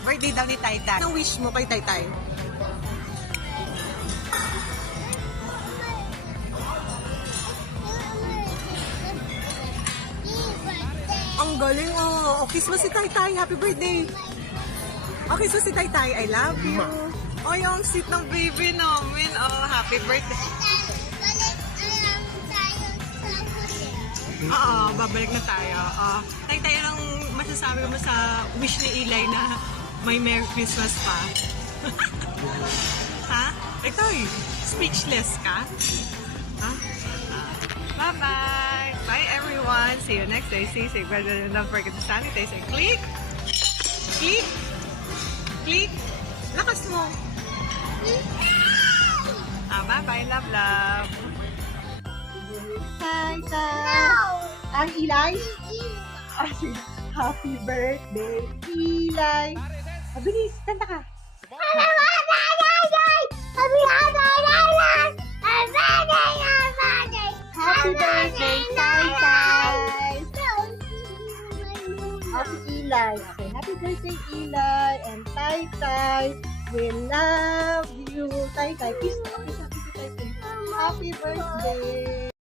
Birthday daw ni Taytay. Anong wish mo kay Taytay? Ang galing, oh. Kiss mo si Taytay. Happy birthday. Kiss mo si Taytay. I love you. Oh, yung sweet ng baby namin. Oh, happy birthday. Oo, babalik na tayo. Taytay, anong masasabi mo sa wish ni Eli na may Merry Christmas pa? Ha? Ikaw, speechless ka? Ha? Bye-bye! Bye, everyone! See you next day. Stay safe. Don't forget to sanitize and click! Click! Click! Lakas mo! Bye-bye! Love, love! Hi, Ang Eli? Happy birthday, Eli! Mabilis, kanta ka! Happy birthday, Taytay! Happy Eli. Okay, happy birthday, Eli and Taytay. We love you, Taytay. Peace. Happy birthday.